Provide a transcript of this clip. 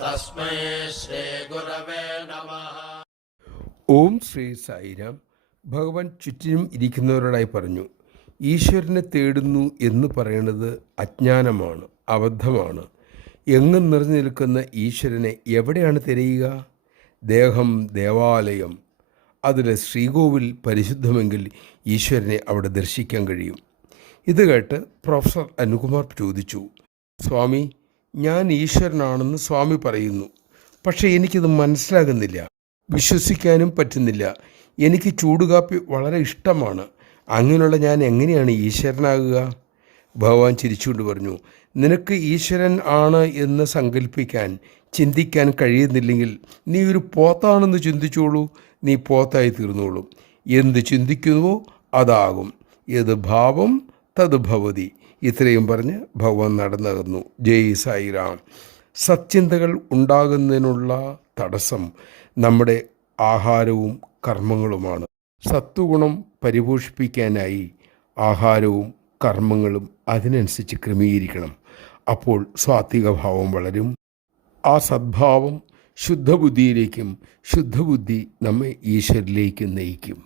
തസ്മൈ ശ്രീ ഗുരവേ നമഃ. ഓം ശ്രീ സായിരാം. ഭഗവാൻ ചുറ്റിനും ഇരിക്കുന്നവരോടായി പറഞ്ഞു, ഈശ്വരനെ തേടുന്നു എന്ന് പറയുന്നത് അജ്ഞാനമാണ്, അബദ്ധമാണ്. എങ്ങും നിറഞ്ഞു നിൽക്കുന്ന ഈശ്വരനെ എവിടെയാണ് തിരയുക? ദേഹം ദേവാലയം, അതിലെ ശ്രീകോവിൽ പരിശുദ്ധമെങ്കിൽ ഈശ്വരനെ അവിടെ ദർശിക്കാൻ കഴിയും. ഇത് കേട്ട് പ്രൊഫസർ അനുകുമാർ ചോദിച്ചു, സ്വാമി, ഞാൻ ഈശ്വരനാണെന്ന് സ്വാമി പറയുന്നു, പക്ഷേ എനിക്കിത് മനസ്സിലാകുന്നില്ല, വിശ്വസിക്കാനും പറ്റുന്നില്ല. എനിക്ക് ചൂടുകാപ്പി വളരെ ഇഷ്ടമാണ്. അങ്ങനെയുള്ള ഞാൻ എങ്ങനെയാണ് ഈശ്വരനാകുക? ഭഗവാൻ ചിരിച്ചുകൊണ്ട് പറഞ്ഞു, നിനക്ക് ഈശ്വരൻ ആണ് എന്ന് സങ്കല്പിക്കാൻ, ചിന്തിക്കാൻ കഴിയുന്നില്ലെങ്കിൽ നീ ഒരു പോത്താണെന്ന് ചിന്തിച്ചോളൂ. നീ പോത്തായി തീർന്നോളും. എന്ത് ചിന്തിക്കുന്നുവോ അതാകും. ഏത് ഭാവം തത് ഭവതി. ഇത്രയും പറഞ്ഞ് ഭഗവാൻ നടന്നകന്നു. ജയ് സായിറാം. സച്ചിന്തകൾ ഉണ്ടാകുന്നതിനുള്ള തടസ്സം നമ്മുടെ ആഹാരവും കർമ്മങ്ങളുമാണ്. സത്വഗുണം പരിപോഷിപ്പിക്കാനായി ആഹാരവും കർമ്മങ്ങളും അതിനനുസരിച്ച് ക്രമീകരിക്കണം. അപ്പോൾ സാത്വിക ഭാവം വളരും. ആ സദ്ഭാവം ശുദ്ധബുദ്ധിയിലേക്കും ശുദ്ധബുദ്ധി നമ്മെ ഈശ്വരിലേക്കും നയിക്കും.